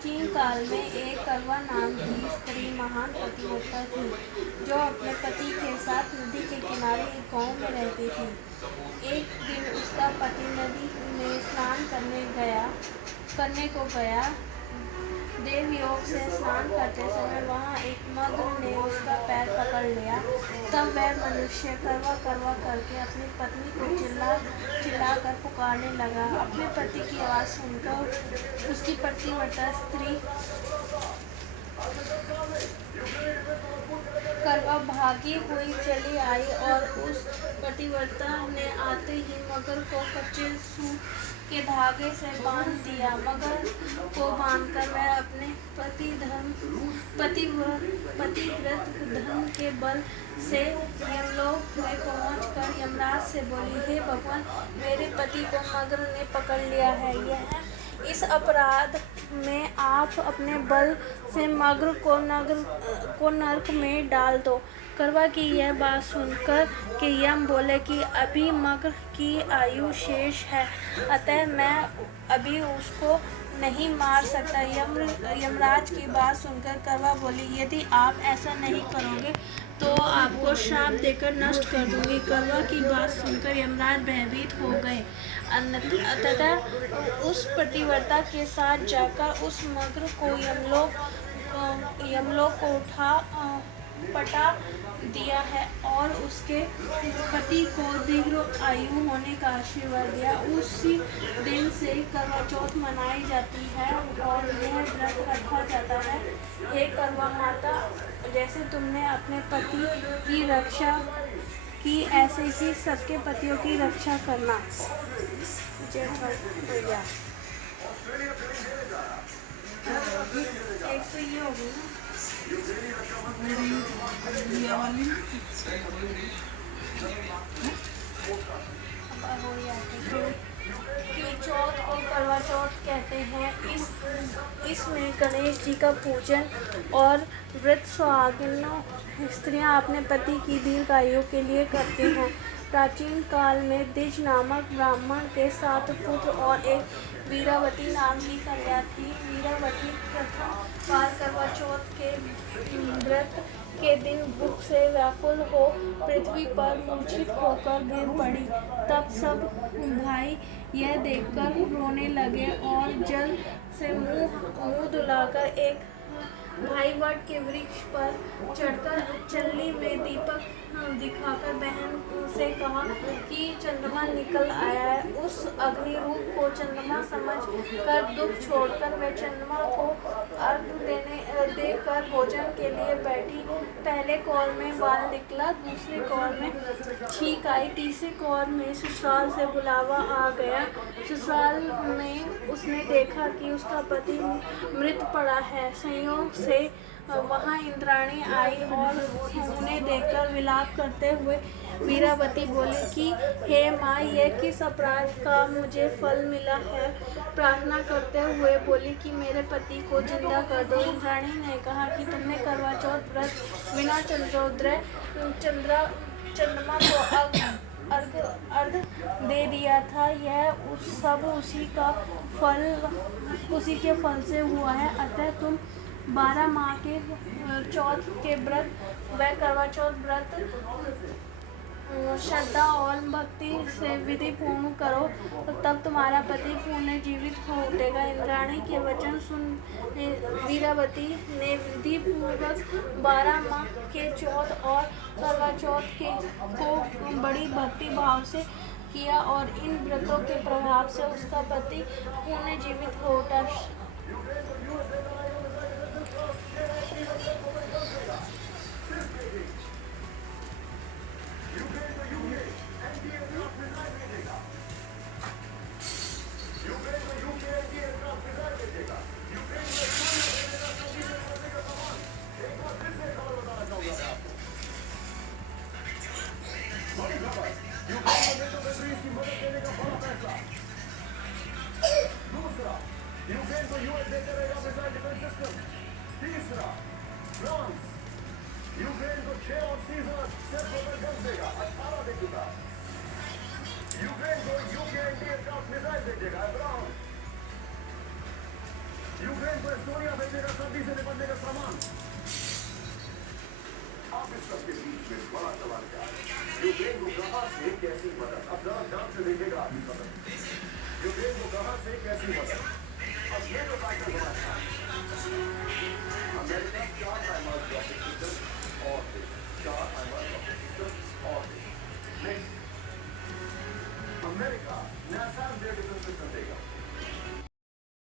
प्राचीन काल में एक करवा नाम की स्त्री महान पतिव्रता थी, जो अपने पति के साथ नदी के किनारे एक गांव में रहती थी। एक दिन उसका पति नदी में स्नान करने को गया। देवयोग से स्नान करते समय वहाँ एक मग्र ने उसका पैर पकड़ लिया। तब वह मनुष्य करवा करवा करके अपनी पत्नी को चिल्ला कर पुकारने लगा। अपने पति की आवाज़ सुनकर उसकी पतिव्रता स्त्री करवा भागी हुई चली आई और उस पतिव्रता ने आते ही मगर को कच्चे सूत के धागे से बांध दिया। मगर को बांधकर वह अपने पतिव्रत धर्म के बल से यमलोक में पहुंचकर यमराज से बोली, हे भगवान, मेरे पति को मगर ने पकड़ लिया है। इस अपराध में आप अपने बल से मगर को नरक में डाल दो। करवा की यह बात सुनकर के यम बोले कि अभी मगर की आयु शेष है, अतः मैं अभी उसको नहीं मार सकता। यमराज की बात सुनकर करवा बोली, यदि आप ऐसा नहीं करोगे तो आपको श्राप देकर नष्ट कर दूंगी। करवा की बात सुनकर यमराज भयभीत हो गए। अतः उस पतिव्रता के साथ जाकर उस मगर को यमलोक को पटा दिया है और उसके पति को दीर्घ आयु होने का आशीर्वाद दिया। उसी दिन से करवा चौथ मनाई जाती है और यह व्रत रखा जाता है, हे करवा माता, जैसे तुमने अपने पति की रक्षा की, ऐसे ही सबके पतियों की रक्षा करना। जय भैया। एक तो ये होगी ना कि चौथ को करवा चौथ कहते हैं। इसमें गणेश जी का पूजन और व्रत सुहागिनों स्त्रियां अपने पति की दीर्घ आयु के लिए करती हैं। प्राचीन काल में द्विज नामक ब्राह्मण के 7 पुत्र और एक वीरावती नाम की कन्या थी। वीरावती प्रथम बार करवा चौथ के व्रत के दिन भूख से व्याकुल हो पृथ्वी पर मूर्छित होकर गिर पड़ी। तब सब भाई यह देखकर रोने लगे और जल से मुंह धुलाकर एक भाई वट के वृक्ष पर चढ़कर चल्ली में दीपक दिखाकर बहन से कहा कि चंद्रमा निकल आया है। उस अग्नि रूप को चंद्रमा समझ कर दुख छोड़कर वह चंद्रमा को अर्घ देकर भोजन के लिए बैठी। पहले कौर में बाल निकला, दूसरे कौर में छींक आई, तीसरे कौर में ससुराल से बुलावा आ गया। ससुराल में उसने देखा कि उसका पति मृत पड़ा है। संयोग से वहाँ इंद्राणी आई और उन्हें देखकर विलाप करते हुए वीरावती बोली कि हे माँ, यह किस अपराध का मुझे फल मिला है। प्रार्थना करते हुए बोली कि मेरे पति को जिंदा कर दो। इंद्राणी ने कहा कि तुमने करवा चौथ व्रत बिना चंद्रमा को अर्घ दे दिया था, यह सब उसी के फल से हुआ है। अतः तुम 12 माह के चौथ के व्रत व करवा चौथ व्रत श्रद्धा और भक्ति से विधि पूर्ण करो, तब तुम्हारा पति पुण्य जीवित हो उठेगा। इंद्राणी के वचन सुन वीरावती ने विधि पूर्वक 12 माह के चौथ और करवा चौथ को बड़ी भक्ति भाव से किया और इन व्रतों के प्रभाव से उसका पति पुण्य जीवित हो उठा। यूक्रेन को एस्टोनिया भेजेगा सर्दी से निपटने का सामान। अब इस सबके बीच में बड़ा सवाल क्या है, यूक्रेन को कहां से कैसी मदद? अब जरा ध्यान से देखिएगा आपकी मदद, यूक्रेन को कहां से कैसी मदद? अब ये तो फाइटर हमारा अमेरिका 4 हाइमार्स रॉकेट सिस्टम और 4 हाइमार्स रॉकेट सिस्टम और नेक्स्ट